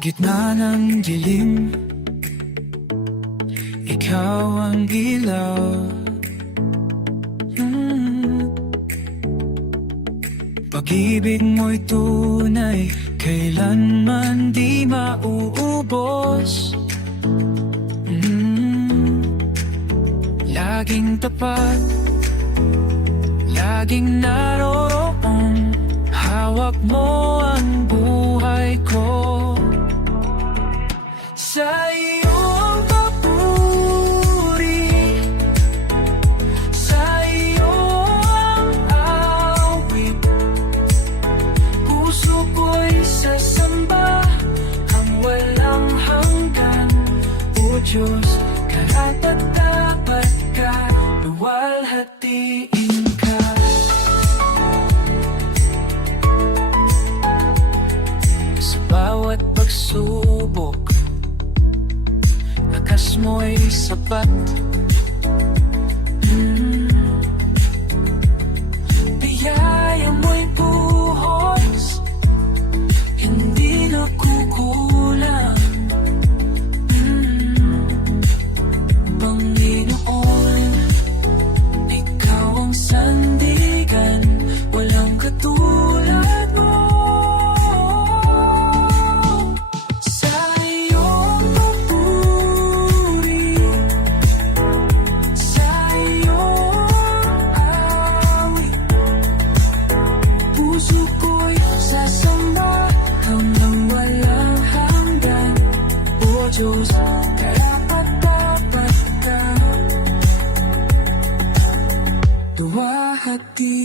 gitna ng dilim Ikaw ang ilaw Mm. Pag-ibig mo'y tunay Kailanman di mauubos Mm. Laging tapat Laging naroroon Hawak mo Diyos, karapat dapat ka Luwalhatiin ka. Sa bawat pagsubok Lakas mo'y sapat Puso ko'y sasamba Hanggang walang hanggan. O Diyos, karapat dapat ka. Luwahati